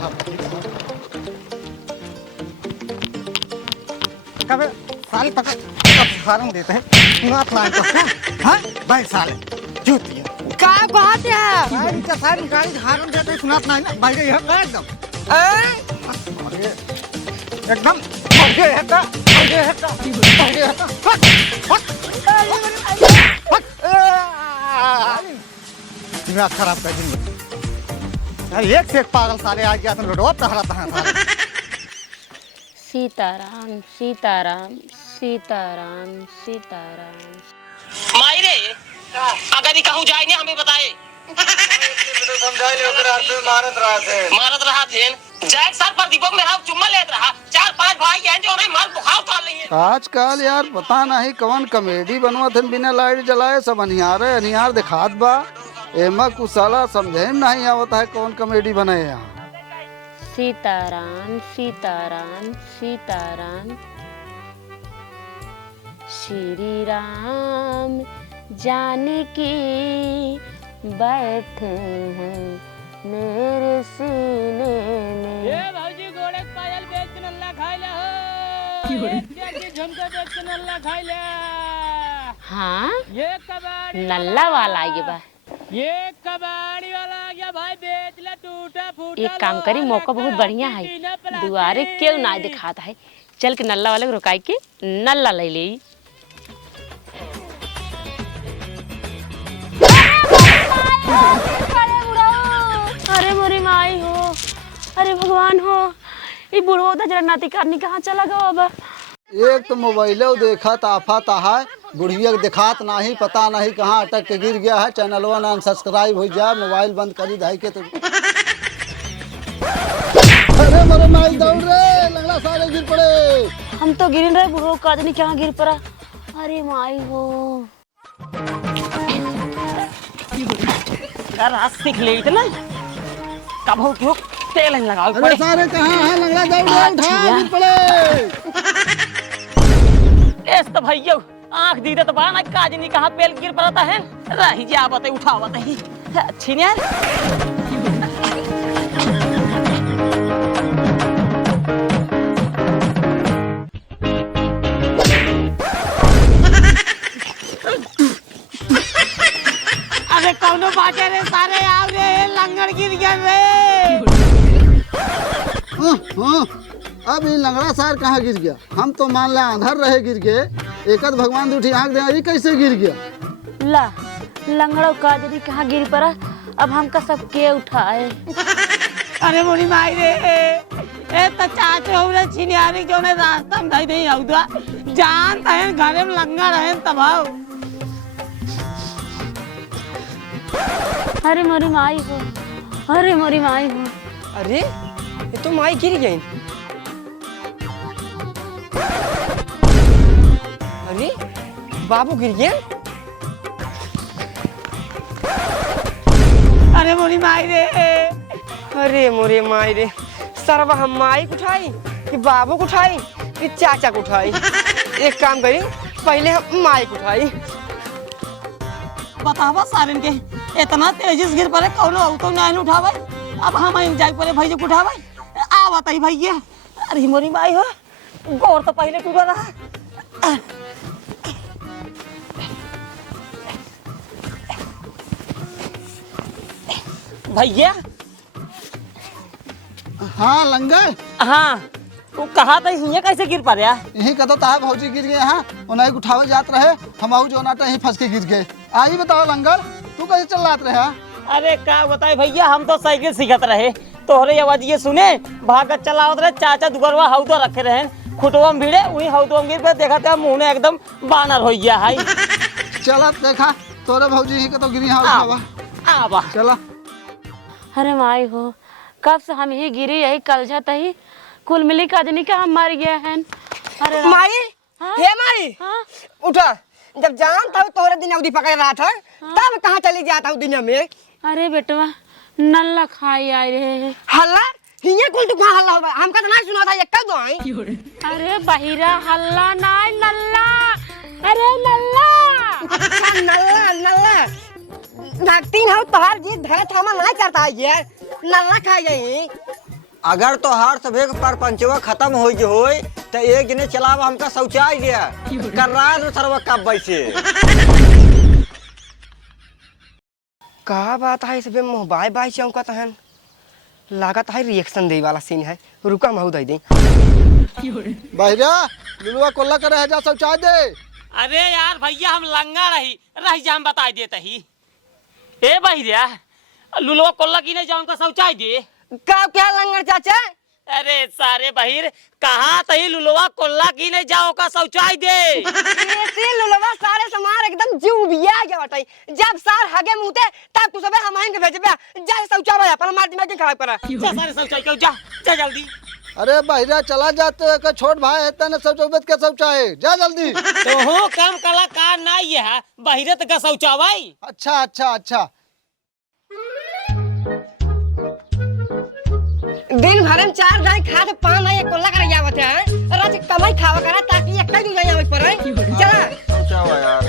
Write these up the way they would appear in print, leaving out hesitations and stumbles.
साला कब साले पकड़ फार्म देते हैं ना प्लान तो हाँ भाई साले जूतिया का बात है सारी का सारी गाड़ी फार्म देते सुनात नहीं ना भाई ये एकदम एकदम ये है का ये है का ये है का दिमाग खराब कर देंगे अरे एक से एक पागल साले आ गया तो लड़ो टहराता है सीताराम सीताराम सीताराम सीताराम। मायरे अगर ही कहूँ जाए हमें बताए मारत रहा थे जैक सर पर दीपक मेरा चुम्मा लेत रहा 4-5 भाई हैं जो मार बुखार उतार लिए आजकल यार पता नहीं कौन कॉमेडी बनवा थे बिना लाइट जलाए सब अनिहार दिखात बा एमा कुछ साला समझे में नहीं आवता है कौन कॉमेडी बने यहाँ। सीताराम सीताराम सीताराम। श्री राम जानकी बैठे हैं मेरे सीने में। ये भौजी घोड़े पायल बेच के नल्ला खाई ले हो ये झुमका बेच के नल्ला खाई ले। हाँ ये कबाड़ी नल्ला वाला ये बा ये कबाड़ी वाला आ गया भाई बेच ले टूटा फूटा। एक काम करी मौका बहुत बढ़िया है दुआरे क्यों ना दिखाता है चल के नल्ला वाले को रुकाई के नल्ला ले ले। अरे मोरी माई हो अरे भगवान हो ये बुढ़वा उधर जरा नाती करनी कहाँ चला गया अब। एक तो मोबाइल देखा आफत है बुढ़िया दिखात नहीं पता नहीं कहाँ अटक के गिर गया है चैनलवा ना सब्सक्राइब हो जाए मोबाइल बंद करी धाई के तो अरे मेरे माई दौड़ रे लंगड़ा सारे गिर पड़े। हम तो गिर रहे बुढ़ो का आदमी कहाँ गिर पड़ा। अरे माई हो यार आज सीख ले इतना कब हो क्यों तेल नहीं लगाओ अरे सारे कहाँ है लंगड़ा दौड़ रे उठा गिर पड़े। ऐस तो भैया आँख दीदे तो बाना काज नहीं कहाँ पेल गिर पड़ता है रही जा आवत है उठावत है अच्छी नहीं यार। अरे कौनो बाटे रे सारे आओ रे लंगड़ गिर गया रे। अब ये लंगड़ा सार कहाँ गिर गया हम तो मान ला अंधर रहे गिर गए एक भगवान दूठी आँख दे ये कैसे गिर गया। ला लंगड़ो का आदमी कहाँ गिर पड़ा अब हमका सब के उठाए। अरे मोरी माई रे ए तो चाचे हो रे छिनियारी जो ने रास्ता में नहीं आउदा जान तहन घरे में लंगा रहे तबाव। अरे मोरी माई हो अरे मोरी माई हो। अरे ये तो माई गिर गई। अरे बाबू गिर गया। अरे मोरी माई रे अरे मोरे माई रे सरवा हम माई को उठाई कि बाबू को उठाई कि चाचा को उठाई। एक काम करी पहले हम माई को उठाई। बतावा सारन के इतना तेजी से गिर पड़े कौनो तो नहीं उठावे अब हम जाई पड़े भैया को उठावे आ बताई भैया। अरे मोरी माई हो गौर तो पहले टूटा रहा। भैया हाँ लंगर हाँ तू कहा था ये कैसे गिर पा रहा। यही कदो ताहा भौजी गिर गए हाँ उन्हें उठावल जात रहे हम जो नाटा यही फंस के गिर गए। आई बताओ लंगर तू कैसे चल रहा रहे। अरे क्या बताए भैया हम तो साइकिल सीखत रहे तोहरे आवाज ये सुने भागत चलावत रहे चाचा दुगरवा हौदो रखे रहे खुटवा में भिड़े वही हौदो में गिर पे देखा था मुँह ने एकदम बानर हो गया है। चला देखा तोरे भौजी यही कदो गिरी हाँ आवा चला। अरे माई हो कब से हम ही गिरी यही कलझत ही कुल मिली का आदमी का हम मर गया है। अरे माई हाँ? हे माई हाँ? उठा जब जान था तोहरे दिन अवधि पकड़ रहा था तब कहाँ चली जाता हूँ दुनिया में। अरे बेटवा नल्ला खाई आए रहे हैं। हल्ला हिये कुल तू कहाँ हल्ला होगा हमका तो नहीं सुना था ये कब आई। अरे बहिरा हल्ला नाय नल्ला अरे नल्ला। अच्छा नल्ला नल्ला नागतीन हो तोहार जी धरे थामा नहीं करता है ये नल्ला खा गई। अगर तोहार सभे परपंचवा खत्म हो होई तो एक दिने चलाव हमका शौचालय दिया कर रहा है सरवा कब बैसे का बात है इसमें मोबाइल बाई चौंका तहन लागत है रिएक्शन दे वाला सीन है रुका महू दे दे बहिरा लुलुआ कोल्ला करे है जा शौचालय दे। अरे यार भैया हम लंगा रही जा हम बता देते ही ए भैया लुलवा कोल्ला की नहीं जाऊँ का शौचालय दे का क्या लंगर चाचा अरे सारे बहिर कहा तही लुलवा कोल्ला की नहीं जाओ का शौचालय दे ऐसे लुलवा सारे समार एकदम जीव बिया के बटाई जब सार हगे मुते तब तू सबे हम के भेजबे जा शौचालय अपन मार दिमाग खराब करा जा सारे शौचालय क्यों जा जल्दी। अरे बहिरा चला जाते का छोट भाई है तने शौचालय के शौचालय जा जल्दी। तो हो कम कलाकार नहीं है बहिरत का शौचालय। अच्छा अच्छा अच्छा दिन भर में 4 जाए खा तो 5 नहीं कोल्ला कर जावत है रात कमाई खावा करा ताकि एक ही नहीं आवे पर चला क्या हुआ यार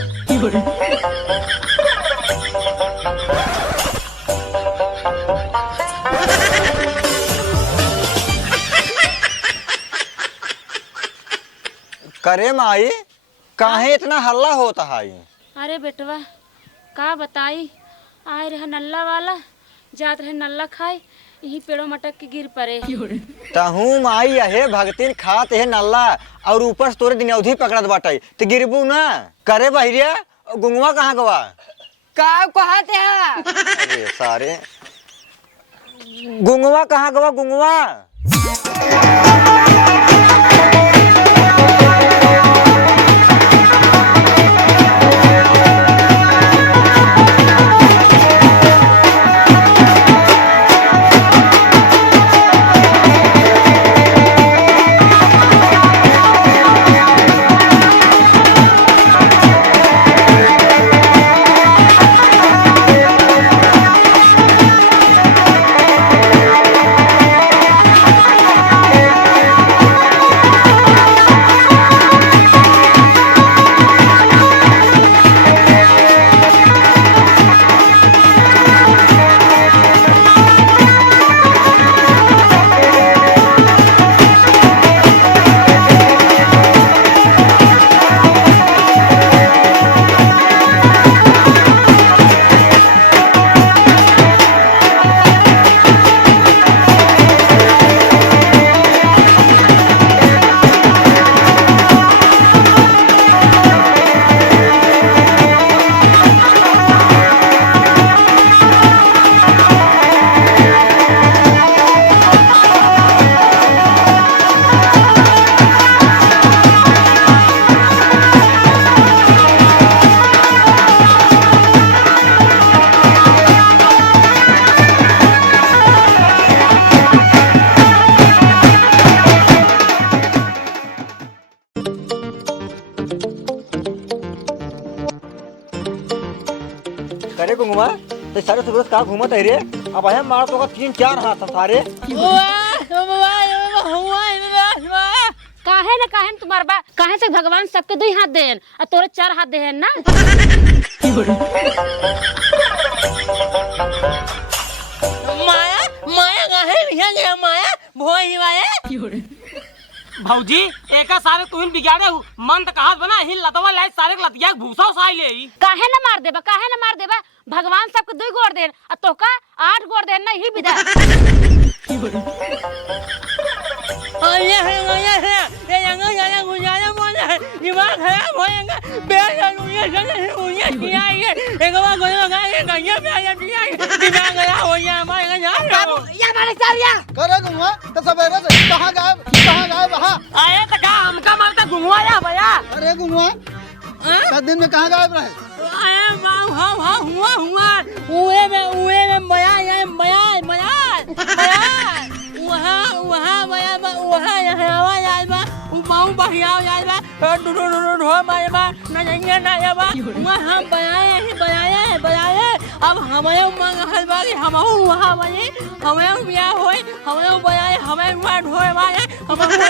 करे माई काहे इतना हल्ला होता है। अरे बेटवा का बताई आए रहे नल्ला वाला जात रहे नल्ला खाए यही पेड़ों मटक के गिर पड़े। तहू माई यहे भगतिन खात है नल्ला और ऊपर से तोरे दिनौधी पकड़त बाटे तो गिरबू ना। करे बहिरिया गुंगवा कहाँ गवा का कहते हैं अरे सारे गुंगवा कहाँ गवा गुंगवा करे गुंगवा तो सारे सुबह कहाँ घूमत है रे अब आया मार तो 3-4 हाथ सारे काहे न काहे तुम्हार बा काहे से भगवान सबके 2 हाथ देन और तोरे 4 हाथ देन ना। माया माया काहे बिहान गया माया भोई वाले भौजी एका सारे तुहिन बिगाड़े मन तो कहात बना हिल लतवा लाए सारे लतिया भूसा उसाई ले काहे न मार देबा भगवान सबके 2 गोर देन और तोका 8 गोर देन ना ही विदा। आया है ये यंगा गुजारा मन है दिमाग खराब होएगा बेटा ये जने हुई किया ये एक बार गोया गया गया बेटा दिया दिमाग खराब हो गया हमारे यार या मारे सारिया करे गुंगवा तो सवेरे से कहाँ गायब हाँ आया तो का हमका मारता घुंगवाया भैया। अरे गुंगवा 10 दिन में कहाँ गायब रहे आया हाँ हुआ में मया वहाँ यहाँ यार बा बाऊ बढ़िया यार बा ढो मारे बा ना जाएंगे ना या बा वहाँ बनाए अब हमारे मांग हल बा कि हम वहाँ बने हमारे बियाह होए हमारे बनाए हमारे वहाँ ढोए मारे हमारे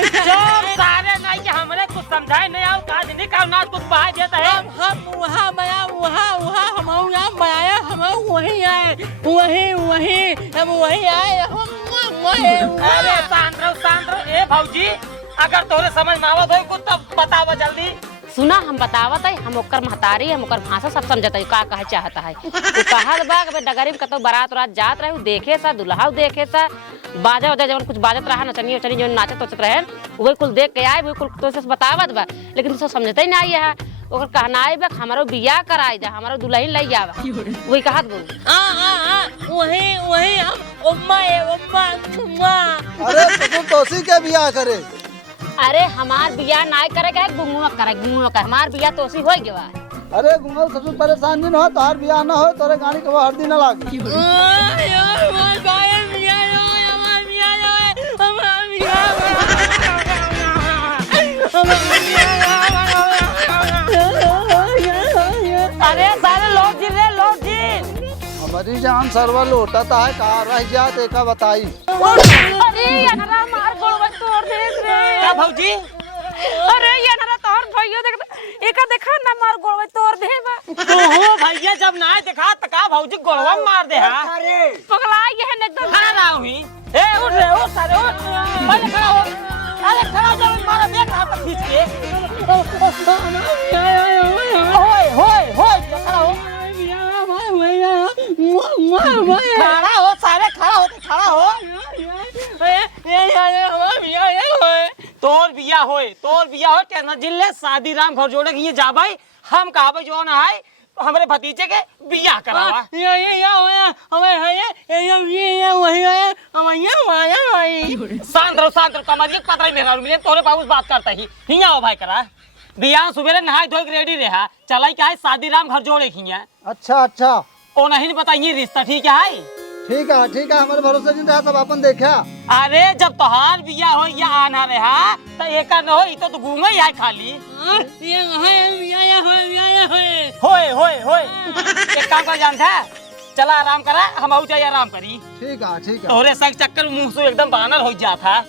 सारे नहीं कि हमरे कुछ समझाए नहीं आओ का दिन का ना कुछ बाहर देता है हम वहाँ बना वहाँ हमारे यहाँ बनाया हम वही आए वही अब वही आए हम अरे शांत रहो ए भौजी, अगर तोरे समझ में आवत हो कुछ तब बतावा जल्दी। सुना हम बतावत है, हम ओकर महतारी, हम ओकर भाषा सब समझत है का कहे चाहता है। वो कहत बा कि डगरी में कतो बारात रात जात रहे, देखे सा दुल्हा देखे सा बाजा वाजा जवन कुछ बाजत रहा नचनी उचनी जो नाचत उचत रहे वही कुल देख के आए, वही कुल तो से बतावत बा, लेकिन तो समझते ही ना आई है। ओकर कहना है बा हमारो बियाह कराई जा, हमारो दुल्हन लई आवा, वही कहत बो। वही हम उम्मा अरे तो तोसी के बियाह करे। अरे हमार बियाह ना करेगा, गुंगुआ का हमार बियाह तो उसी हो गया। अरे गुंगल सबसे परेशान नहीं हो, तोहार बियाह ना हो, तोरे गाड़ी के हर दिन ना लागी। अरे सारे लोग जी रे लोग जी, हमारी जान सरवा लोटता है, कहाँ रह जात एका बताई। अरे यारा मार गोड़ तोड़ देख रे। क्या भौजी? अरे यारा तोर भइयो देख एका देखा ना मार गोड़ तोड़ दे बा। तो हो भैया जब ना देखा त का भौजी गोड़वा मार दे हा। पगला ये है एकदम। खड़ा ना हुई। ए उठ रे उठ सारे उठ। पहले खड़ा हो। अरे खड़ा हो जा, मारा देख हाथ खींच के। होय खड़ा हो। खड़ा हो सारे खड़ा हो। तोर बिया होए टेंशन जिले शादी राम घर जोड़े ये जा भाई, हम कहबे जो ना है हमारे भतीजे के बिया करावा। शांत रहो कमरिए पतरा मेरा मिले तोरे बाबू बात करता ही हिया हो भाई करा बिया सुबह नहाय धोए रेडी रहा चलाई क्या है शादी राम घर जोड़े हिया। अच्छा ओ नहीं बताइए रिश्ता ठीक है। ठीक है हमारे भरोसे नहीं रहा, सब अपन देखा। अरे जब तोहार बिया हो या आना रहा तो एक न हो तो घूमे ही है खाली। होए एक काम कर जानता है, चला आराम करा, हम आऊ जाए आराम करी। ठीक है तोरे संग चक्कर मुंह से एकदम बानर हो जाता।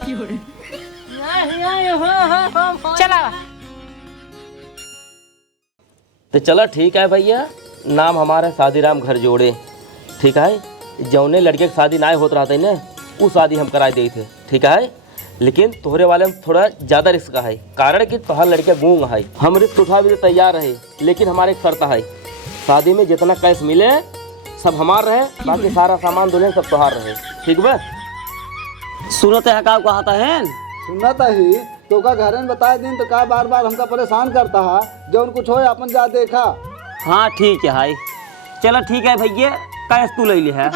चला तो चलो ठीक है भैया, नाम हमारा शादीराम घर जोड़े, ठीक है। जौने लड़के की शादी ना होत रहा था ना वो शादी हम कराए दी थे, ठीक है। लेकिन तोहरे वाले में थोड़ा ज़्यादा रिस्क है, कारण कि तोहर लड़के गूंग है। हम रिस्क उठा भी तैयार है, लेकिन हमारे एक शर्त है, शादी में जितना कैश मिले सब हमार रहे, बाकी सारा सामान दुल्हन सब तोहार रहे, ठीक बा। सुनते है का कहता है सुनना ही तो का घर में बताए दिन तो का बार हमका परेशान करता है, जो कुछ हो अपन जा देखा। हाँ ठीक है भाई, चलो ठीक है भैया, कैश तू ले ले है।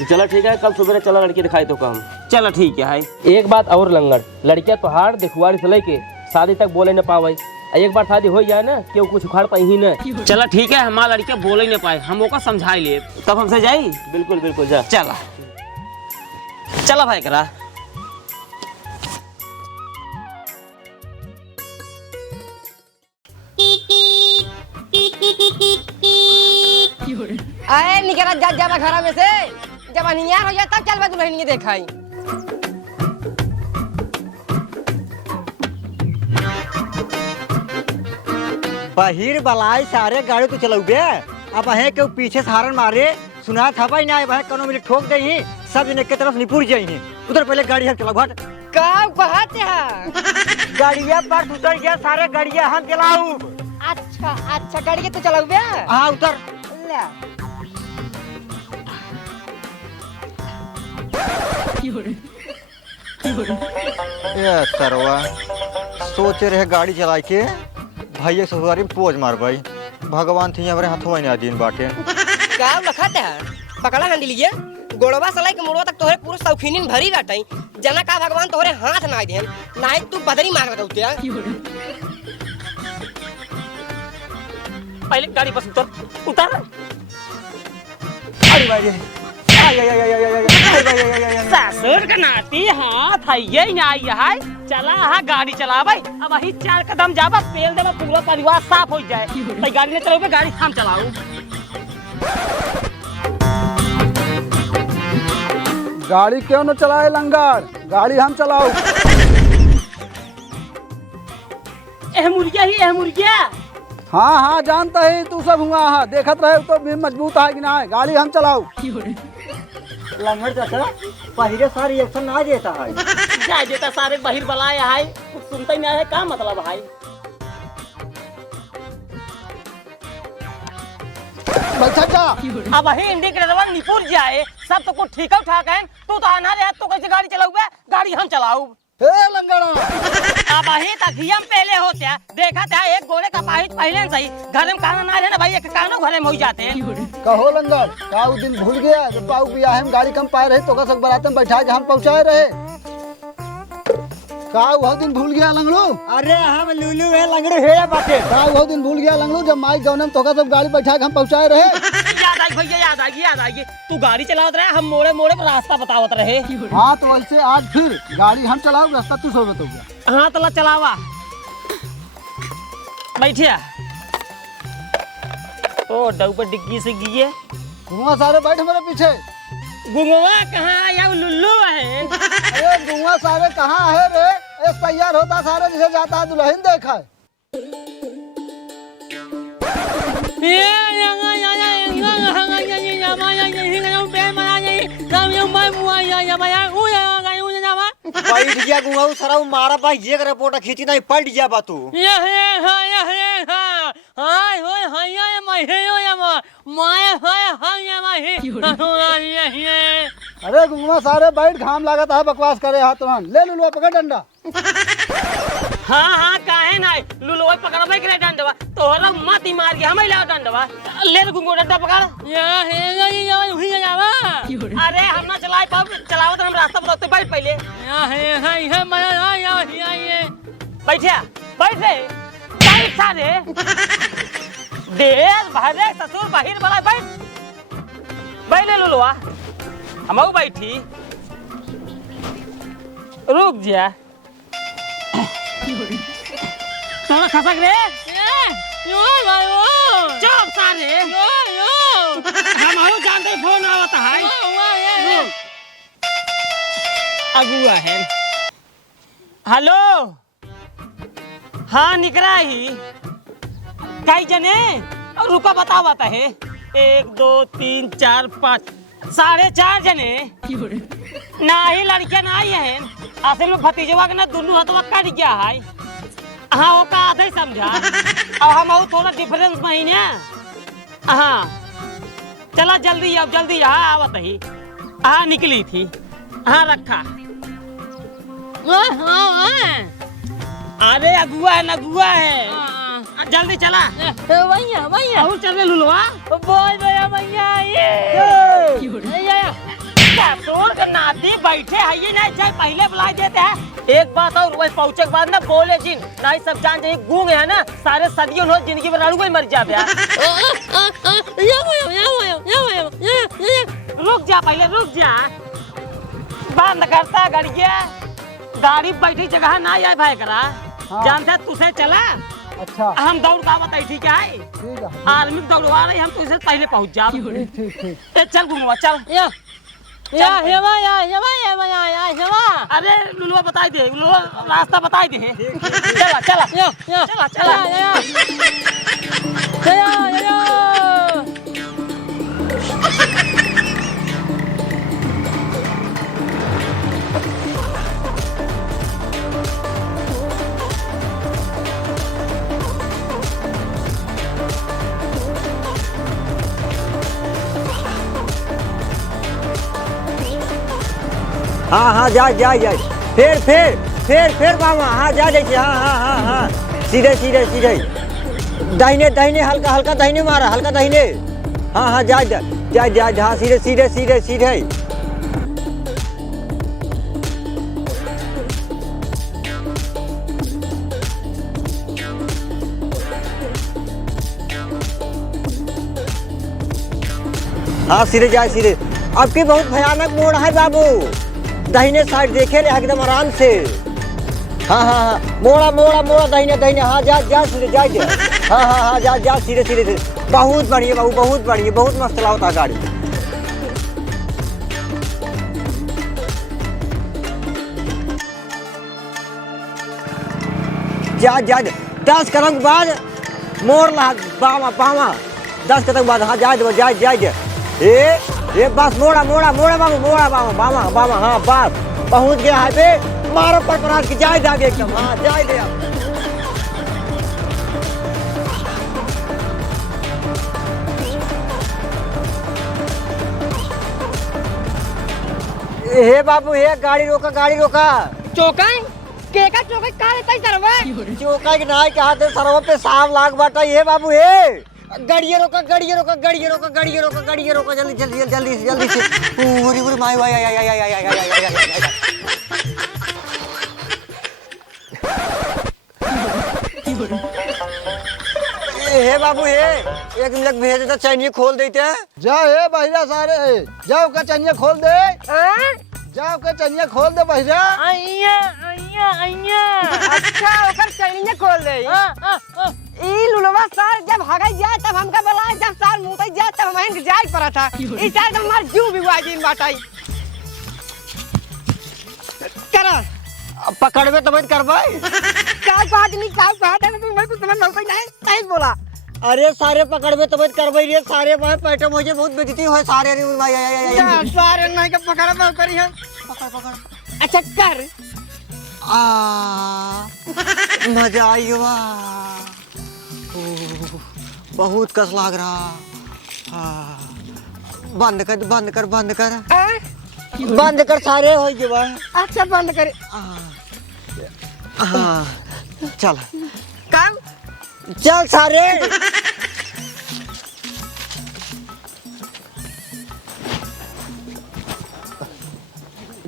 चलो ठीक है, कल सुबह चलो लड़की दिखाई तो काम। चलो ठीक है भाई। एक बात और लंगड़, लड़कियां तो हार दिखवारी से लेके शादी तक बोले न पावे, एक बार शादी हो जाए ना क्यों कुछ उखाड़ पाई ही न। चलो ठीक है, हमारा लड़के बोले नहीं पाए, हम ओका समझा लिए, तब हमसे जाई। बिल्कुल जा। चला भाई करा। अरे निकल जा घरा में से, जब अनियार हो जाए तब चल दुल्हन देखाई। बहिर बलाई सारे गाड़ी तो चलौबे, अब अहे के पीछे से हारन मारे सुना था भाई ना भाई कोनो मिनट ठोक दे ही सब जने के तरफ निपुर जाई उधर पहले गाड़ी हम चलाओ घट का कहते हैं गाड़िया पर उतर गया सारे गाड़िया हम चलाऊ। अच्छा गाड़ी तो चलाऊ बे। हां उतर ले ये सरवा सोचे रहे गाड़ी चला के भैया ससुरारी पोज मार भाई, भगवान थी हमारे हाथों में दिन बाटे का लखत है पकड़ा हंडी लिए गोड़वा सलाई के मोड़वा तक तोहरे पूरा शौकीनिन भरी बाटई, जना का भगवान तोहरे हाथ ना देन ना तू बदरी मार दउते। पहले गाड़ी पर उतर। अरे भाई ससुर का नाती हाथ है ना आई चला हाँ गाड़ी चला भाई, अब वही 4 कदम जाबा तेल देवा पूरा परिवार साफ हो जाए। भाई गाड़ी ने चलाओ, गाड़ी हम चलाऊ। गाड़ी क्यों न चलाए लंगड़, गाड़ी हम चलाओ। एह मुर्गिया हाँ जानता है तू सब हुआ है, देखत रहे तो भी मजबूत है कि ना है, गाड़ी हम चलाओ। लंगड़ चाचा पहले सारी रिएक्शन ना देता है। जा देता सारे बहिर बलाए है, कुछ सुनते ही नहीं है, क्या मतलब भाई? चाचा अब ही इंडिकेटर निपुर जाए सब तो कुछ ठीक ठाक है। तू तो आना रे, तू कैसे गाड़ी चलाऊ? गाड़ी हम चलाऊ। हे लंगड़ा अब ही तक ही हम पहले होते हैं, देखा था एक गोले का पाइप पहले सही घर में खाना ना रहे ना भाई, एक कानो घर में हो जाते हैं। कहो लंगड़ का उस दिन भूल गया जब बाबू बियाह में गाड़ी कम पाए रहे तो का सब बरात में बैठा के हम पहुंचाए रहे। का वो दिन भूल गया लंगड़ू? अरे हम लुलू है लंगड़ू है बाटे। का वो दिन भूल गया लंगड़ू जब माई जौनम तो का सब गाड़ी बैठा के हम पहुंचाए रहे। याद आई भैया, याद आएगी। तू गाड़ी चलावत रहे, हम मोड़े मोड़े पर रास्ता बतावत रहे। हाँ तो वैसे आज फिर गाड़ी हम चलाओ, रास्ता तू सब बताओ। हाँ तो चलावा बैठिया। ओ डऊ पर डिग्गी से गिए। धुआं सारे बैठ मेरे पीछे। गुंगवा कहाँ या लुल्लू है? अरे धुआं सारे कहाँ है रे? एक तैयार होता सारे जिसे जाता है दुल्हन देखा है। बैठ गया गुंगा सरा मारा भाई ये रिपोर्ट खींची नहीं पलट गया बातू। अरे गुंगा सारे बैठ, घाम लागत है बकवास करे हाथ में। ले लुलुआ पकड़ डंडा। हाँ काहे ना लुलुआ पकड़बे करे डंडवा, तोहरा मत ही मार के हमें लाओ डंडवा। ले गुंगो डंडा पकड़। अरे हम ना चलाए पाओ, चलाओ तो हम रास्ता बताते। बैठ पहले। बैठिया बैठे बैठ सारे देर भरे ससुर बाहिर वाला बैठ। बैठ ले लुलुआ, हम बैठी। रुक जा थोड़ा खसक रे। चुप सारे, हम जानते फोन आवता है। अगुआ है। हेलो हाँ निकरा ही कई जने रुका बतावता है। 1 2 3 4 5 4.5 जने ना ही लड़कियां ना आई है। असल में भतीजवा के ना दुनू हथवा कट गया है। हाँ वो का आधे समझा। अब हम थोड़ा डिफरेंस में ही ना। हाँ चला जल्दी, अब जल्दी। हाँ आवत ही। हाँ निकली थी। हाँ रखा। अरे अगुआ है नगुआ है। जल्दी चला भैया और चल लुलवा बोल भैया के नाती बैठे है ये नहीं चाहे पहले बुला देते हैं। एक बात और वही पहुंचे के बाद ना बोले जिन नहीं सब जान जाए गूंग है ना सारे सदियों हो जिंदगी में लड़ू मर जाते हैं। रुक जा पहले रुक जा। बंद करता गाड़िया, गाड़ी बैठी जगह ना आए भाई करा। हाँ। जानते तुझसे चला। अच्छा हम दौड़ का बताई थी क्या है? आर्मी दौड़वा रही हम तुझसे पहले पहुंच जा। ठीक चल घूमवा चल। अरे लुलुआ बताई दे, लुलुआ रास्ता बताई दे। चला चला चला चला। हाँ हाँ जा फिर मामा। हाँ जा जैसे। हाँ सीधे दाहिने हल्का दाहिने मारा, हल्का दाहिने। हाँ जा हाँ सीधे। हाँ सीधे। अब की बहुत भयानक मोड़ है बाबू, दाहिने साइड देखे रे एकदम आराम से। हाँ मोड़ा दाहिने। हाँ जा सीधे जा। हाँ जा सीधे। बहुत बढ़िया बाबू, बहुत बढ़िया, बहुत मस्त चलाता गाड़ी। जा 10 कदम के बाद मोड़ ला बामा 10 कदम बाद। हाँ जा। ये बस मोड़ा मोड़ा मोड़ा बाबू मोड़ा बाबा बाबा बाबा हाँ बस पहुंच गया है बे मारो पर की जाए आगे एकदम हाँ जाए दे आप। हे बाबू हे गाड़ी रोका चौका केका चौका का लेता सरवा चौका के नाय कहा थे सरवा पे 7 लाख बाटा हे बाबू हे गाड़ियाँ रोका जल्दी से पूरी माई वाई हे बाबू हे एक मिनट भेज तो चैनिया खोल देते जाओ हे बहिरा सारे जाओ का चनिया खोल दे जाओ का चनिया खोल दे बहिरा अच्छा ओकर चैनिया खोल दे ई लुलवा सर जब भागई जाए तब हमका बोला जब सर मुतई जाए तब हम जाए पड़ा था ई सर तो हमार जीव बिगवा दिन बाटाई करा पकड़बे तो मत करबाई का बात नहीं तू मेरे को समझ में नहीं सही बोला अरे सारे पकड़बे तो मत करबाई रे सारे भाई पैटे मुझे बहुत बेइज्जती होए सारे रे भाई सारे नहीं के पकड़ा बात करी है पकड़ अच्छा कर मजा आई वाह बहुत कस लग रहा बंद कर सारे हो गए अच्छा बंद करे हाँ चल काम चल सारे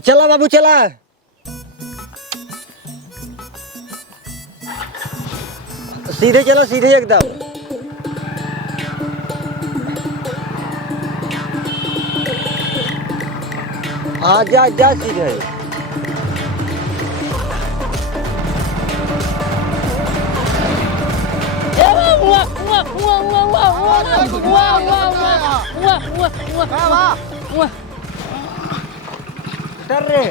चला बाबू चला सीधे चलो सीधे एकदम हाँ जा सीधे डर रे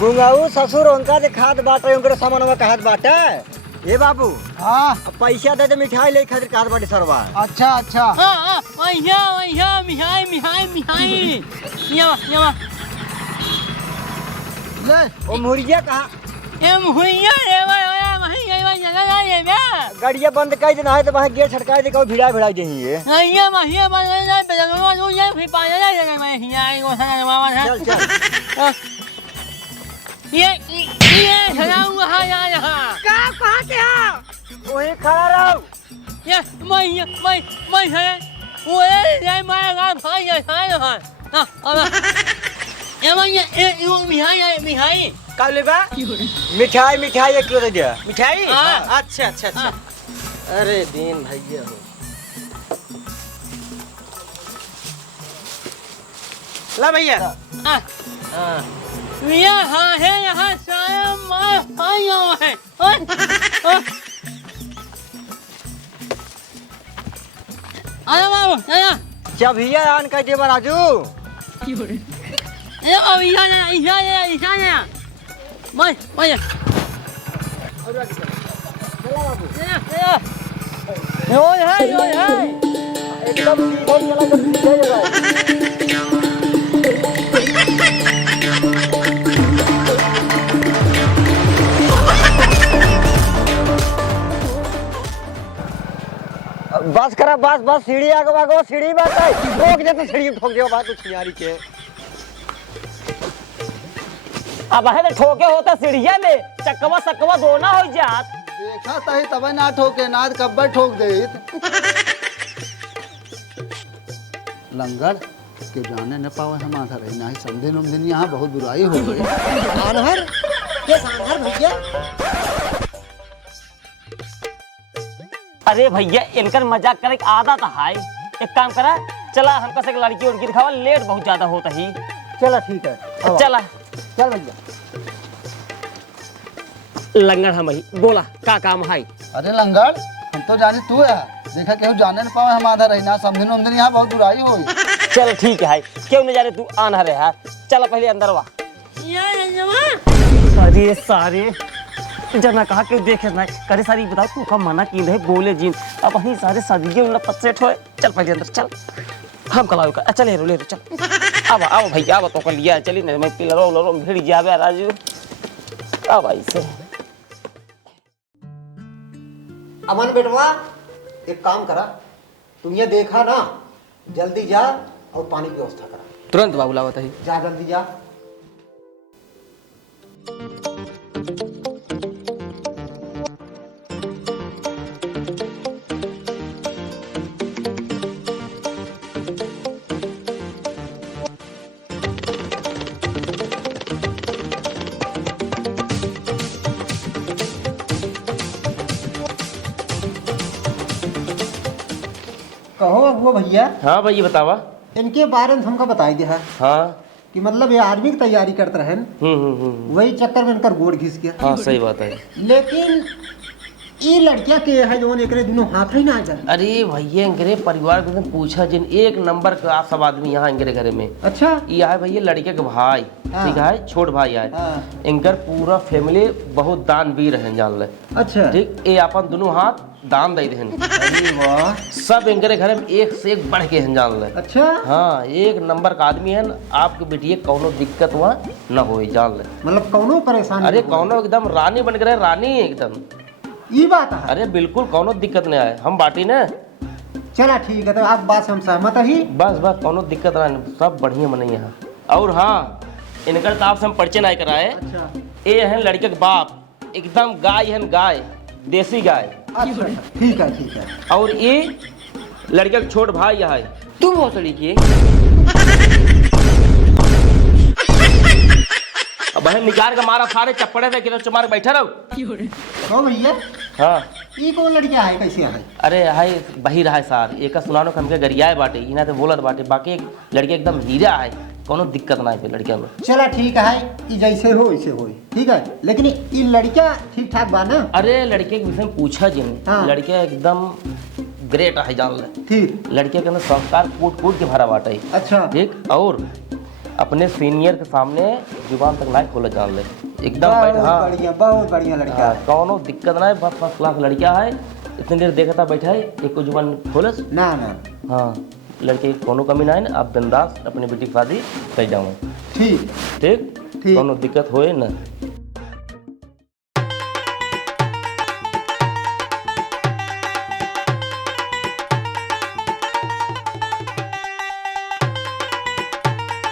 गुंगाऊ ससुर उनका दे खाद बाटे उनके सामान में कहत बाटे ये बाबू हाँ पैसा दे दे मिठाई ले खातिर कहत बाटे सरवा अच्छा ले ओ मुर्गिया कहाँ गाड़िया बंद कर देना है तो वहाँ गेट छटका दे भिड़ा दे ये चल चल का कहां से आ वही खड़ा रहो कब लेबा मिठाई 1 किलो दे दिया मिठाई अच्छा अरे दीन भैया हो ला भैया यहाँ भैया आन कर दे राजू एकदम बस करा बस सीढ़ी आगो सीढ़ी बात है ठोक दे तो सीढ़ी ठोक दे बात कुछ यारी के अब है तो ठोके होता सीढ़िया में चक्कवा दोना हो जात देखा तही तब ना ठोके ना कब्बर ठोक दे लंगर के जाने न पावे हम आधा रही ना समझे यहाँ बहुत बुराई हो गई आनहर के आनहर भैया अरे भैया इनकर मजाक करे आदत है एक काम करा चला हमका से लड़की उड़की दिखावा लेट बहुत ज्यादा होता ही चलो ठीक है चला चल भैया लंगड़ हम ही बोला का काम है अरे लंगड़ हम तो जाने तू है देखा केहू जाने न पावे हम आधा रही ना समझे यहाँ बहुत बुराई हो चल ठीक है क्यों न जाने तू आना रहा चल पहले अंदर वा अरे सारे जना कहा कि देखे ना करे सारी बताओ तू का मना की नहीं बोले जीन अब वहीं सारे सदिये उन पसेट होए चल पहले अंदर चल हम कलाओ का चल ले रो चल अब भैया अब तो कर लिया चली नहीं मैं पिलरो लरो भिड़ जावे राजू अब ऐसे अमन बेटवा एक काम करा, तुम ये देखा ना, जल्दी जा और पानी की व्यवस्था करा। तुरंत बाबू लावत है। जा जल्दी जा। कहो अबुआ भैया, हाँ भैया बतावा। इनके बारे में हमका बताई दिया है हाँ कि मतलब ये आर्मी की तैयारी करते रहे, वही चक्कर में इनकर गोड़ घिस गया। हाँ सही बात है। लेकिन ये लड़कियां के है जो एकरे दोनों हाथ ही ना जाए। अरे भैया इंगरे परिवार के पूछा जिन एक नंबर का सब आदमी यहाँ इंगरे घर में। अच्छा ये है भैया लड़के के भाई, ठीक है, छोट भाई है। इनकर पूरा फैमिली बहुत दानवीर है जान ले। अच्छा ठीक, ये अपन दोनों हाथ दान दे देन। सब इनके घर में एक से एक बढ़ के हैं जान ले। अच्छा हाँ एक नंबर का आदमी है। आपके बेटिए कौनो दिक्कत हुआ न हो जान ले, मतलब कौनो परेशानी। अरे कौनो एकदम रानी बन गए, रानी एकदम। ये बात है। अरे बिल्कुल कौनो दिक्कत नहीं आए, हम बाटी ना। चला ठीक है, तो आप बात से हम सहमत ही। बस बस कौनो दिक्कत ना, सब बढ़िया मने यहाँ। और हाँ इनका तो आपसे हम परिचय नहीं कराए। अच्छा ये है लड़के के बाप, एकदम गाय है, गाय देसी गाय। अच्छा ठीक है ठीक है। और ये लड़के का छोट भाई है। तू बहुत लड़की बहन निकाल के मारा सारे चप्पड़े थे किलो चमार बैठा रहो। तो भैया हाँ ये कौन लड़कियां है, कैसे है? अरे हाय बही रहा है सार एक सुनानो के हमके गरिया बाटे इना तो बोलत बाटे, बाकी एक लड़के एकदम हीरा है, कोनो दिक्कत ना है लड़किया में। चला ठीक है, ये जैसे हो वैसे हो, ठीक है। लेकिन ये लड़कियां ठीक ठाक बा ना? अरे लड़के के विषय में पूछा जिन, हाँ। लड़के एकदम ग्रेट है जान ले। ठीक। लड़के के अंदर संस्कार कूट कूट के भरा बाटे। अच्छा ठीक, और अपने सीनियर के सामने जुबान तक नहीं खोला जान ले, एकदम बैठ। हाँ बढ़िया, बहुत बढ़िया लड़का है। कौनो दिक्कत ना है, बस फर्स्ट क्लास लड़किया है। इतनी देर देखा था बैठा है, एक को जुबान खोलस ना ना। हाँ लड़के की कोनो कमी ना है, आप बिंदास अपनी बेटी की शादी कर जाओ। ठीक ठीक ठीक। कोनो दिक्कत होए ना।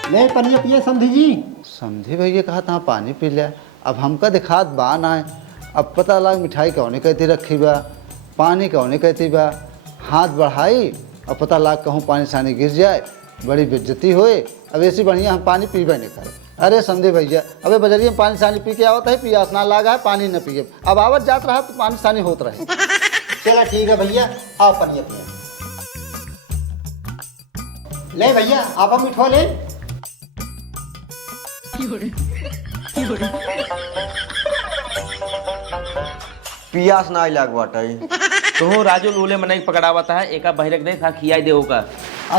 ले पनिया पिए समझी जी। समझी भैया कहा था पानी पी लिया, अब हमका दिखात बा ना है। अब पता लग मिठाई कौने कहती रखी बा, पानी कौने कहती बा, हाथ बढ़ाई और पता लग कहूँ पानी सानी गिर जाए, बड़ी बेइज्जती होए। अब ऐसी बढ़िया हम पानी पीबे नहीं करे। अरे समझे भैया, अबे बजरिया में पानी सानी पी के आवत है, पियास ना लगा है, पानी न पिए। अब आवत जात रहा तो पानी सानी होत रहे। चला ठीक है भैया, आओ पनिया पिए। ले भैया आप मिठो ले। पियास ना लाग बाटे। तो राजू लूले मने पकड़ावता है, एक बहिरक दे था खियाई दे का।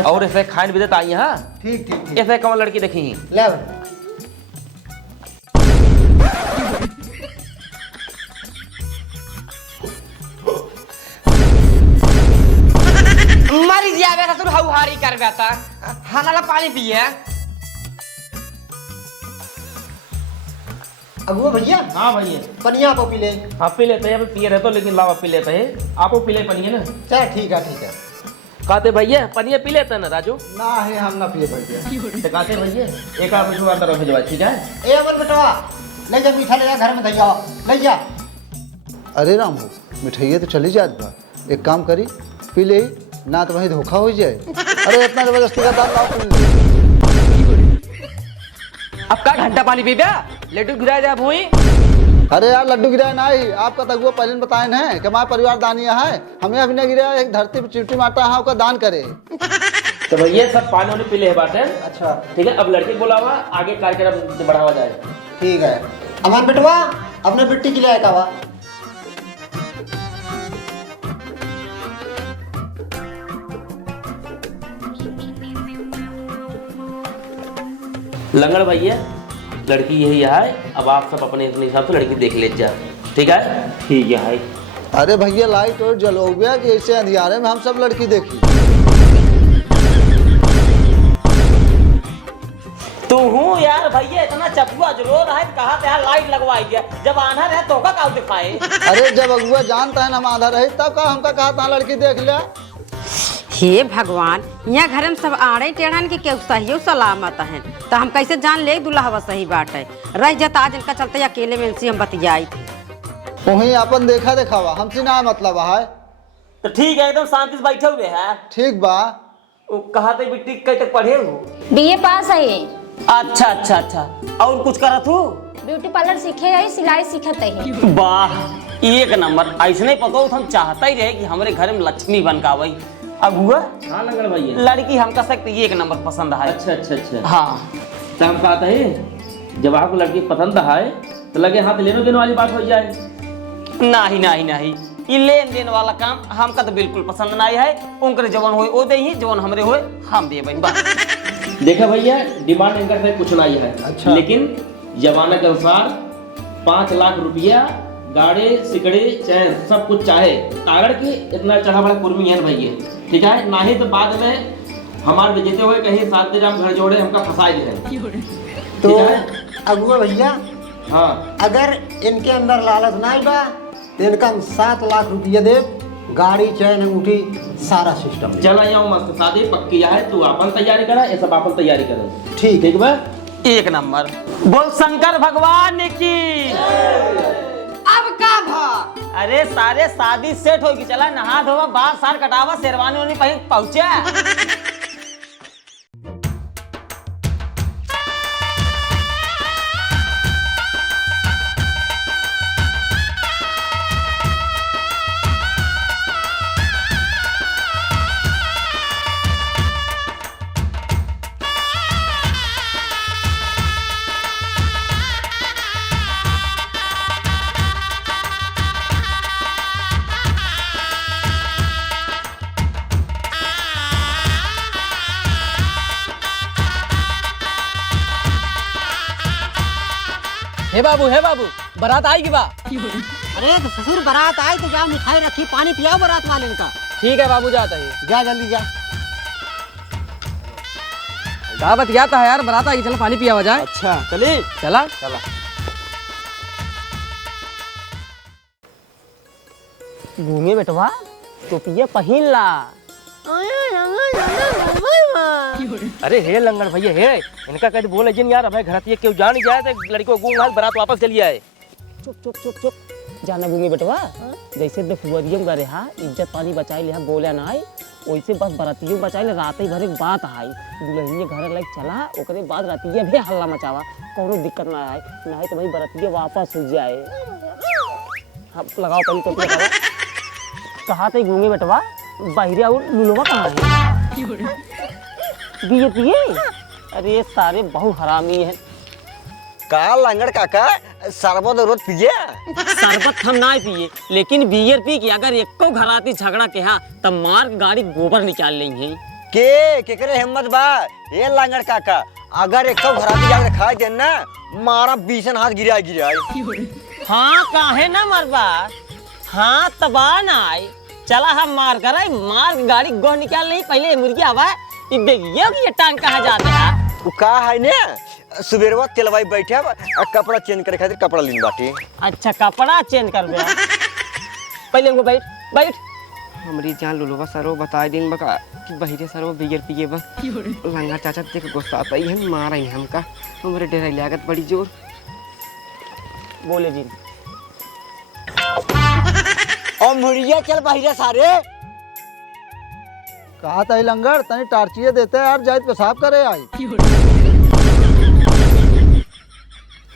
और ऐसे खान भी देता आई। हाँ ठीक ठीक ठीक। ऐसे कौन लड़की देखी ले मरी जावे तू हौहारी कर बेटा, हानाला पानी पिए। अगुआ भैया। हाँ भैया पनिया आप पी ले। हाँ पी लेते हैं, पिए रहते लेकिन लावा पी लेते हैं। आपको पी ले पनिए ना। चल ठीक है ठीक है। कहते भैया पनिया पी लेते ना राजू। ना है हम ना पिए भैया। तो कहते भैया एक आप मिठू अंदर भेजवा, ठीक है। ए अमन बेटवा ले जा मीठा ले जा, घर में धैया ले जा। अरे राम हो, मिठाइया तो चली जात बा, एक काम करी पी ले, ना तो वहीं धोखा हो जाए। अरे इतना जबरदस्ती का दाम लाओ पी ले। अब का घंटा पानी पी बे, लड्डू गिरा जा भूई। अरे यार लड्डू गिराया ना ही, आपका तगुआ पहले बताए ना कि हमारा परिवार दानिया है, हमें अभी नहीं गिराया, एक धरती पर चिमटी मारता है उसका दान करे। तो भैया सब पानी वानी पी ले बाटे। अच्छा ठीक है, अब लड़के को बुलावा, आगे कार्यक्रम बढ़ावा जाए। ठीक है। अमन बेटवा अपने बेटी के लिए आया था। लंगड़ भैया लड़की यही है। अब आप सब अपने हिसाब से लड़की देख ले जा। ठीक है। ठीक है भाई। अरे भैया लाइट और जलो गया कि ऐसे अंधियारे में हम सब लड़की देखी। तू हूँ यार भैया इतना चपुआ जलो रहा है, कहा था लाइट लगवाई दिया, जब आना रहे तो का दिखाए। अरे जब अगुआ जानता है ना आधा रही तब का हमका कहा था लड़की देख लिया। हे भगवान, यहाँ घर में सब आड़े टेढ़न के केहू सही सलामत है, तो हम कैसे जान ले दुल्हा सही बात है। रह जाता आज इनका चलते अकेले में इनसे हम बतियाई। वही अपन देखा देखावा हमसे ना मतलब है। तो ठीक है, एकदम शांति से बैठे हुए हैं। ठीक बा। वो कहा थे बेटी कहीं तक पढ़े हो? बीए पास है। अच्छा अच्छा अच्छा, और कुछ करा तू? ब्यूटी पार्लर सीखे है, सिलाई सीखत है। वाह एक नंबर। ऐसे नहीं पता हो, हम चाहता ही रहे कि हमारे घर में लक्ष्मी बन का भाई। अब हुआ हाँ लंगड़ भैया, लड़की हमका सकते एक नंबर पसंद है। अच्छा अच्छा अच्छा। हाँ तो हम कहते हैं जब आपको लड़की पसंद है तो लगे हाथ लेने देने वाली बात हो जाए। नहीं नहीं नहीं, ये लेन देन वाला काम हमका तो बिल्कुल पसंद नहीं है। उनके जवन होए वो दे, जवन हमरे होए हम दे बस। देखा भैया, डिमांड इनका से कुछ नहीं है। अच्छा। लेकिन जमाना के अनुसार 5 लाख रुपया गाड़े सिकड़े चैन सब कुछ चाहे कागड़ के इतना चढ़ा बड़ा कुर्मी है भैया, ठीक है। ना ही तो बाद में हमारे बेचते हुए कहीं साथ राम घर जोड़े हमका फंसा दिए। तो अगुआ भैया, हाँ अगर इनके अंदर लालच नहीं बा तो इनका हम 7 लाख रुपया दे, गाड़ी चैन अंगूठी सारा सिस्टम। चला जाऊँ मस्त, शादी पक्की है। तू अपन तैयारी करा, ये सब अपन तैयारी करे। ठीक ठीक बा। एक नंबर। बोल शंकर भगवान की। अब का भा? अरे सारे शादी सेट होगी, चला नहा धोवा, बाल सार कटावा, शेरवानी वानी पहन पहुंचे। हे बाबू बारात आएगी बा। अरे तो ससुर बारात आए तो जाओ मिठाई रखी, पानी पिलाओ बारात वाले का। ठीक है बाबू, जाता है। जा जल्दी जा। दावत जाता है यार, बारात आएगी, चलो पानी पिया जाए। अच्छा चलिए। चला चला। घूमे बेटवा तो पिए पहिन ला। अरे हे लंगड़ भैया हे, इनका कहते बोले जिन यार भाई घर क्यों जान गया तो लड़की को गुंग हाल बारात वापस चली आए। चुप चुप चुप चुप, जाना घूमे बेटवा। जैसे फुवरियों करे हा इज्जत पानी बचाई ले, बोले ना आई वैसे बस बरातियों बचाई ले। रात ही भर एक बात आई, दुल्हनिया घर लाइक चला, ओकरे बाद रातिया भी हल्ला मचावा, कोनो दिक्कत ना आए, नहीं तो भाई बरातिया वापस हो जाए। हाँ लगाओ पहले तो लगाओ। कहाँ थे घूमे बेटवा, बाहर और लुलवा कहाँ है? दिए दिए। अरे सारे बहु हरामी है। का लंगड़ काका शरबत रोज पिए? शरबत हम ना पिए, लेकिन बियर पी के अगर एको घराती झगड़ा के हाँ तब मार गाड़ी गोबर निकाल लेंगे। के करे हिम्मत बा ये लंगड़ काका, अगर एक घराती जाकर खा दे ना मारा 20 हाथ गिरा। हाँ काहे ना मरबा, हाँ तबा ना आई, चला हम मार कर आई, मार गाड़ी गोह निकाल नहीं। पहले मुर्गी आवा देखिए ये टांग कहाँ जाते हैं। वो का है ने सुबेरवा तेलवाई बैठे कपड़ा चेंज करे खातिर कपड़ा लीन बाटी। अच्छा कपड़ा चेंज कर दे पहले उनको बैठ बैठ। हमारी जान लुलवा सरो बताए दिन बका कि बहिरे सरो बियर पिए बा। लंगा चाचा देख गुस्सा आता ही है, मारा ही हमका, हमारे डेरा लागत बड़ी जोर। बोले जी और मुड़िया चल बहिरे सारे। कहा था लंगड़ तनी टार्चिए देते यार, जाए पेशाब करे आई।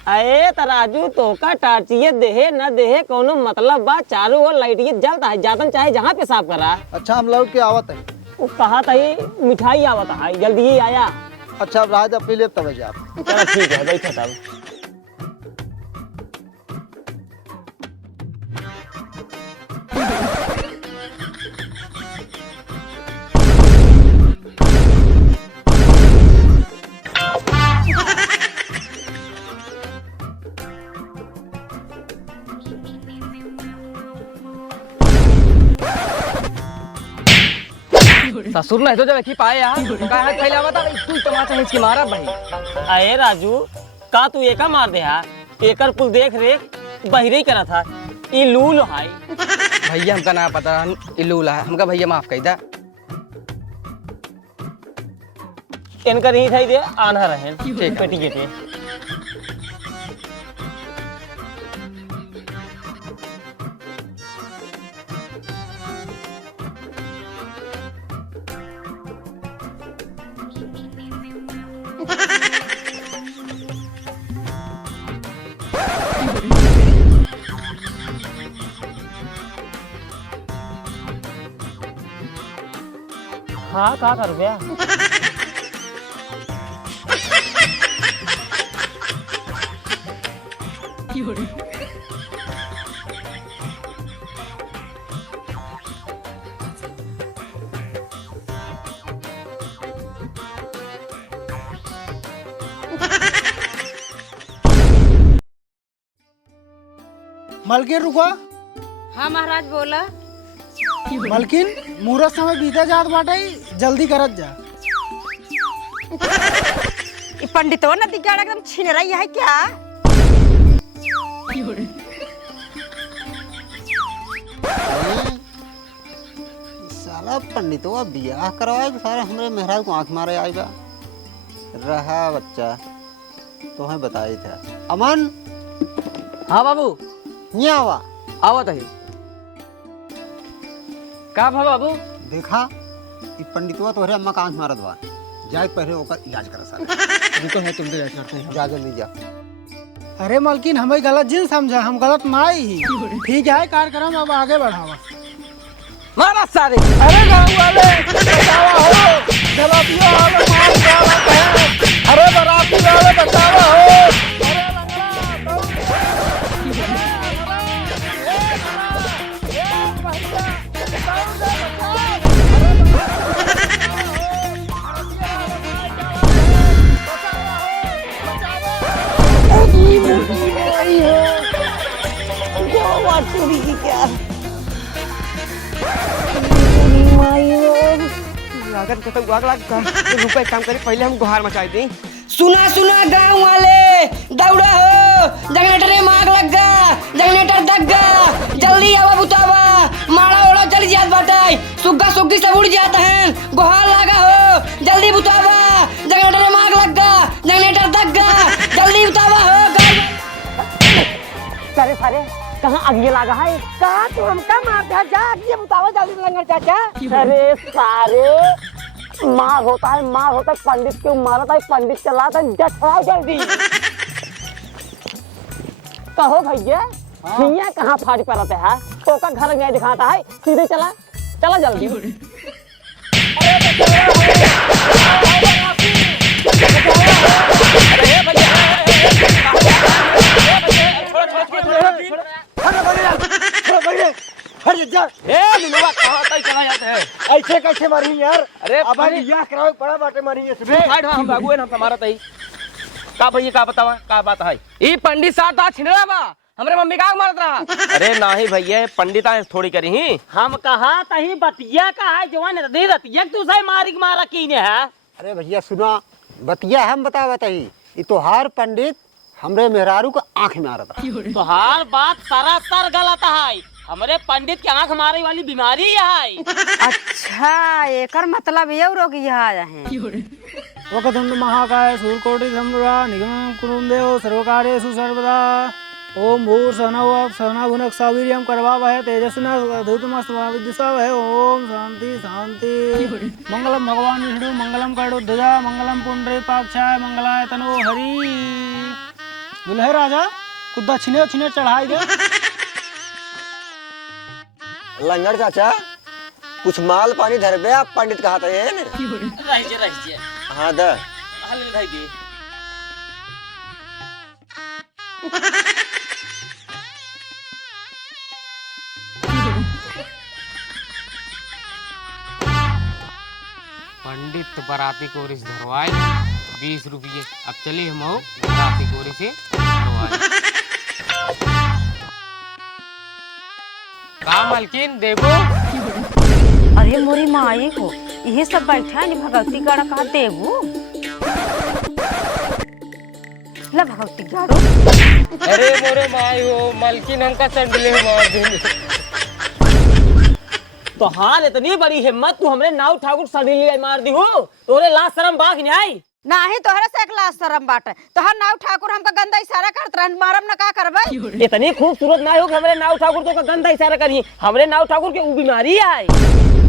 अरे तराजू तो का टार्चिए देहे न देहे कोनो मतलब बा, चारों ओर लाइटिए जलता है, जातन चाहे जहाँ पेशाब करा। अच्छा हम लौट के आवत है। वो कहा था ये मिठाई आवत है, जल्दी ही आया। अच्छा अब राज अपनी ले तब जा। चलो ठीक है बैठो तब। ससुर नहीं तो जब देखी पाए यार का हाथ फैलावा था तू तमाचा हिच के मारा भाई। अरे राजू का तू एका मार दे हा एकर कुल देख रेख बहिरे करा था ई लूल हाय भैया हमका ना पता इल्लूला है हमका भैया माफ कर दा। इनका नहीं था दे आना रहे ठीक पेटी गेटे हाँ का कर गया मलकिन रुको। हाँ महाराज बोला। मलकिन मुहूर्त समय बीता जात बाटे जल्दी करत जा। ई पंडितवा नदी का एकदम छीन रही है क्या? साला पंडितवा बियाह करवाए सारा हमरे मेहराज को आंख मारे आएगा रहा बच्चा तो हमें बताई था अमन। हाँ बाबू यहाँ आवा आवत है का भा बाबू देखा ई पंडितवा तोहरे अम्मा का आंख मारत बा जाए पहले ओकर इलाज कर साला। रुको है तुम इलाज करते हैं। जा जल्दी जा। अरे मलकिन हमें गलत जिन समझा हम गलत नाई ही ठीक है कार्यक्रम अब आगे बढ़ावा। मारा सारे अरे गाँव वाले बचावा हो जलातियों वाले मार डालत है। अरे बराती वाले बचावा हो। अरे लंगड़ा लागत को तो आग लग का रुपए काम करे पहले हम गुहार मचाई दी। सुना सुना गांव वाले दौड़ा हो जनरेटर में आग लग गा जनरेटर दग गा जल्दी आवा बुतावा मारा ओड़ा चली जात बाटे सुग्गा सुग्गी सब उड़ जाते हैं गुहार लगा हो जल्दी बुतावा जनरेटर में आग लग गा जनरेटर दग गा जल्दी बुतावा हो। सारे सारे कहाँ आगे लगा है? का तू हमका मार दे जा ये बुतावा जल्दी लंगर चाचा। अरे सारे मार होता है पंडित क्यों मारता है पंडित चलाता है जठाओ जल्दी। कहो भैया भैया कहाँ फाड़ी पड़ते है तो का घर नहीं दिखाता है सीधे चला चला जल्दी। ऐसे कैसे मारी यार? अरे अब बियाह करावे बड़ा बाटे मारी है सुबह। साइड हम बागुए हम हमारा तई का भैया का बतावा का बात है? ई पंडित साहब ता छिनरा बा हमरे मम्मी का मारत रहा। अरे नाही भैया पंडिता थोड़ी करी ही हम कहा तही बतिया का है जवान नहीं रतिया तू सही मारी मारा कीने है। अरे भैया सुना बतिया हम बतावत ही ई तोहार पंडित हमरे मेहरारू को आंख मारत रहा। तो हर बात सरासर गलत है हमरे पंडित के आंख मारे वाली बीमारी है। अच्छा एकर मतलब ये रोग यहाँ है। वक्रतुंड महाकाय सूर्यकोटि समप्रभा निगमं कुरुदेव सर्वकार्येषु सर्वदा ओम भूर्भुवः स्वः भुनक् सवीर्यं करवावहै तेजस्विना धूतमस्तु विद्युषावहै। ओम शांति शांति। मंगलम भगवान विष्णु मंगलम गरुड़ध्वजा मंगलम पुंडरीकाक्षाय मंगलाय तनो हरि। दुल्हे राजा कुछ दक्षिणे उछिने चढ़ाई दे। लंगड़ चाचा कुछ माल पानी धर बे आप पंडित कहा था ये ने रह जे हाँ दा हल भाई गे पंडित बराती को रिस धरवाए 20 रुपये। अब चलिए हम बराती को से धरवाए। का मालकिन देखो अरे मोरी माई को ये सब बैठा नहीं भगवती गाड़ा कहा देबू ला भगवती गाड़ो। अरे मोरे माई हो मालकिन हमका संडले मार देंगे। तो हाल इतनी बड़ी हिम्मत तू हमरे नाव ठाकुर सडीली मार दी हो तोरे लाश शर्म बाग नहीं आई नाही तोहरा से एक लाश शर्म बाटे तोहर नाव ठाकुर हमका गंदा इशारा करत रहन मारम ना का करबे। इतनी खूबसूरत ना हो कि हमरे नाव ठाकुर तो का गंदा इशारा करी हमरे नाव ठाकुर के उ बीमारी आई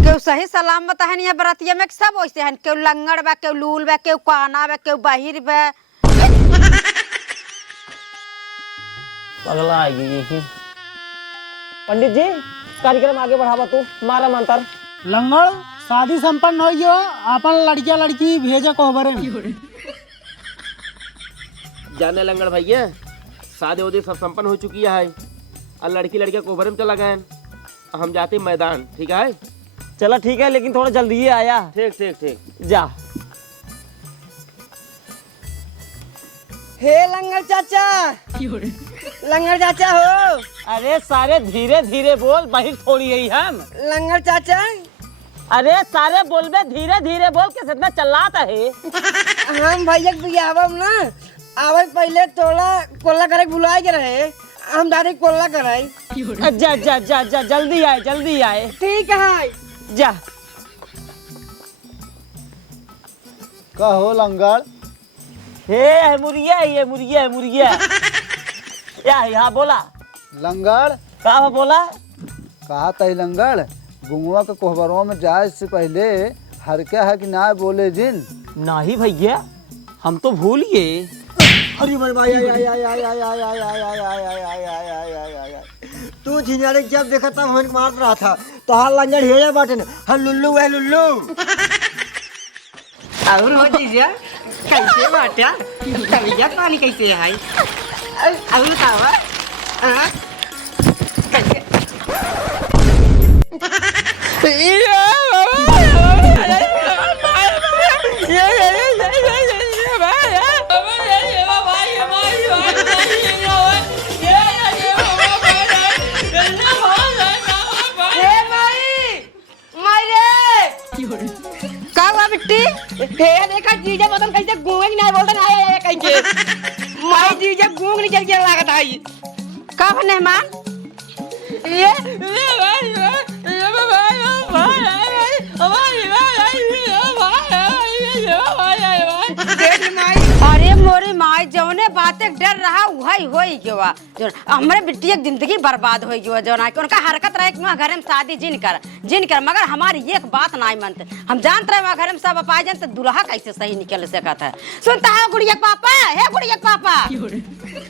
केहू सही सलामत है नहीं बरतिया में सब वैसे हैं केहू लंगड़ बा केहू लूल बा केहू काना बा केहू बाहिर बा। पगला आई पंडित जी कार्यक्रम आगे बढ़ावा तू मारा मंत्र। लंगड़ शादी संपन्न हो गयो अपन लड़किया लड़की भेजे कोहबरे में। जाने लंगड़ भैया शादी उदी सब संपन्न हो चुकी है और लड़की लड़किया कोहबर में चला गए हम जाते मैदान ठीक है। चलो ठीक है लेकिन थोड़ा जल्दी ही आया। ठीक ठीक ठीक जा। हे लंगड़ चाचा लंगड़ चाचा हो। अरे सारे धीरे धीरे बोल बहिर थोड़ी है हम। लंगड़ चाचा अरे सारे बोलबे धीरे धीरे बोल के इतना चिल्लाता है। हम भैया के बियाहम ना आवे पहले तोला कोल्ला करे बुलाए के रहे हम दादी कोल्ला कराई। जा जा जा जा जल्दी आए ठीक है जा। कहो लंगड़ हे मुर्गिया ये मुर्गिया क्या है हाँ बोला लंगड़ का बोला कहा तई लंगड़ गुंगवा के कोहबरों में जाए से पहले हर क्या है कि ना बोले जिन नहीं भैया हम तो भूल गए। अरे मेरे भाई तू झिंझारे जब देखा तब हमें मार रहा था तो हाल लंजर हेड़े बाटे न हम लुल्लू है लुल्लू। और हो जीजा कैसे बाटा भैया पानी कैसे है और बतावा देखा जीजा बदन कैसे गूंगे नहीं बोलते ना आया कैसे माई जीजा गूंग नहीं चल के लागत आई का मेहमान ये अरे मोरी माई जौने बातें डर रहा वही होई गवा जो हमरे बिटिया की जिंदगी बर्बाद होई गवा जो ना कि उनका हरकत रहे कि घर में शादी जिन कर मगर हमारी एक बात नहीं मानते हम जानते रहे घर में सब अपाए जाते दुल्हा कैसे सही निकल सकता है। सुनता है गुड़िया पापा है गुड़िया पापा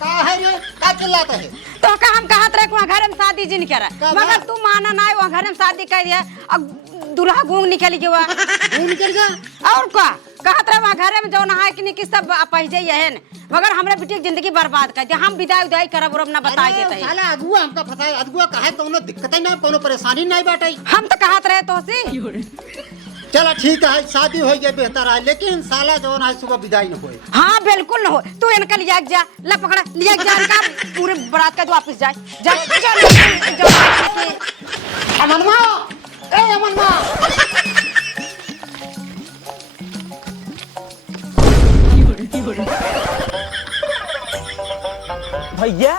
का है रे का चिल्लाता है तो का हम कहत रहे कि घर में शादी जिन कर मगर तू माना ना वहाँ घर में शादी कर दिया अब दुल्हा घूम निकल गया और का कहत रहे वहाँ घर में जो नहाए कि नहीं कि सब पहुँचे है मगर हमरे बेटी की जिंदगी बर्बाद कर दिया हम विदाई उदाई करब और अपना बताई देते हैं। साला अगुआ हमका फसाए अगुआ काहे कोनो दिक्कत नहीं कोनो परेशानी नहीं बाटे हम तो कहत रहे तो सी चला ठीक है शादी हो गई बेहतर है लेकिन साला जो है सुबह विदाई न होए। हाँ बिल्कुल न हो तू इनका लिया जा ला पकड़ा लिया जा का पूरे बारात का वापस जाए जा अमनमा ए अमनमा भैया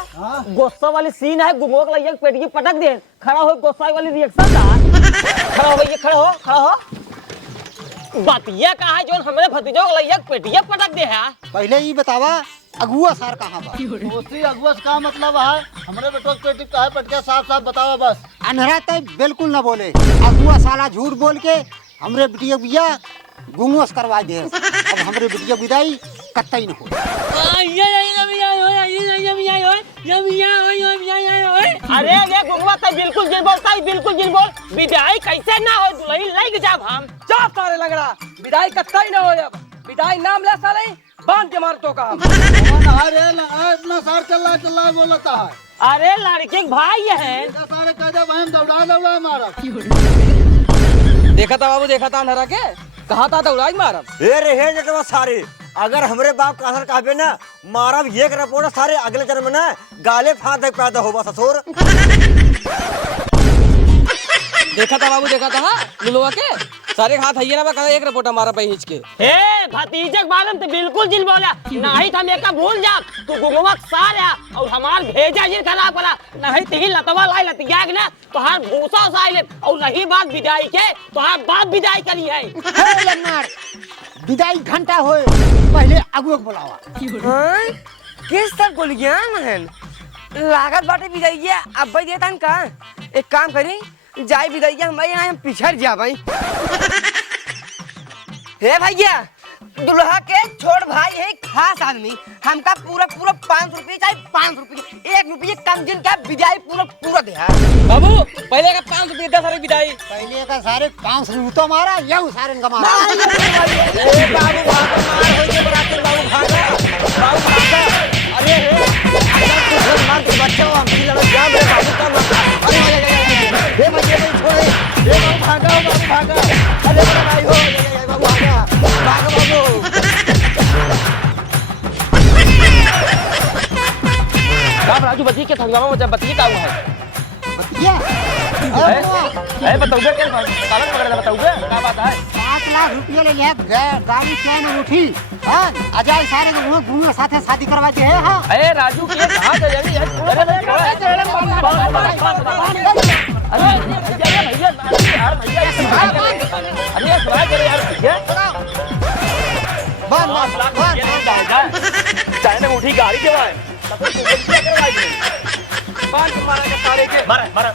गुस्सा वाली सीन है गुंगो के लइया पेट की पटक दे खड़ा हो गुस्सा वाली रिएक्शन का खड़ा हो भैया खड़ा हो बातिया कहा है जो हमरे भतीजों के लइया पेटिया पटक दे है। पहले ही बतावा अगुआ सर कहाँ बा उसी अगुआ का मतलब है हमरे बेटो के पेटी काहे पटके साफ साफ बतावा बस। अनहरा तय बिल्कुल न बोले अगुआ साला झूठ बोल के हमरे बिटिया बिया गुंगोस करवा दे अब हमरे बिटिया विदाई कतई न हो। अरे ये गुंगवा तो बिल्कुल जिन बोलता है बिल्कुल जिन बोल विदाई कैसे ना हो दुल्हन लग जाब हम चुप सारे लग रहा विदाई कत्ता ही ना हो जब विदाई नाम ले साले बांध के मार तो का अरे इतना सार चल्ला बोलता है। अरे लड़के भाई है सारे काजा बहन दौड़ा मारा देखा था बाबू देखा था अंधेरा के कहा था दौड़ाई मारब ए रे हे जटवा सारे अगर हमरे बाप का असर कहबे ना मारब ये रपोड़ा सारे अगले जन्म में ना गाले फाड़ पैदा होबा ससुर। देखा था बाबू देखा था लुलुआ के सारे हाथ हइये ना बा एक रिपोर्ट हमारा पे हिंच के हे भतीजक बालम तो बिल्कुल जिल बोला नहीं तो हम एक भूल जा तू गुगवा सारा और हमार भेजा जिल खराब करा नहीं तो ही लतवा लाई लतिया के ना तो हर भूसा साइले और नहीं बात विदाई के तो हर बात विदाई करी है हे लन्नार विदाई घंटा होए पहले अगुआ के बुलावा किस तक बोल गया महन लागत बाटे विदाइया अब भाई देता का एक काम करी जाए विदाइया हम भाई हम पिछड़ जा भाई हे भैया दुल्हा के छोड़ भाई है खास आदमी हमका पूरा 500 रुपये चाहे 500 रुपये 1 रुपये कम दिन का विदाई पूरा दे बाबू पहले का 500 रुपये 10 सारे विदाई पहले का सारे 500 रुपये तो मारा यू सारे का मारा बाबू भागा अरे मार के बच्चा हम लड़ो जा रे बाबू का हे मजे नहीं छोड़े हे बाबू भागा अरे बड़ा भाई हो बाबू भागा बाबू साहब राजू बची के हंगामा मचा बची का हुआ है ये ए बताओगे क्या पालन पकड़ बताओगे क्या बात है 5 लाख रुपये ले गाड़ी चैन उठी हां अजय सारे को घूमे साथे शादी करवा दे हां अरे राजू के कहां जा रही है अरे भैया यार भैया अरे सुना करे यार भैया बस चाहे ना उठी गाड़ी के भाई मारा के सारे के मारा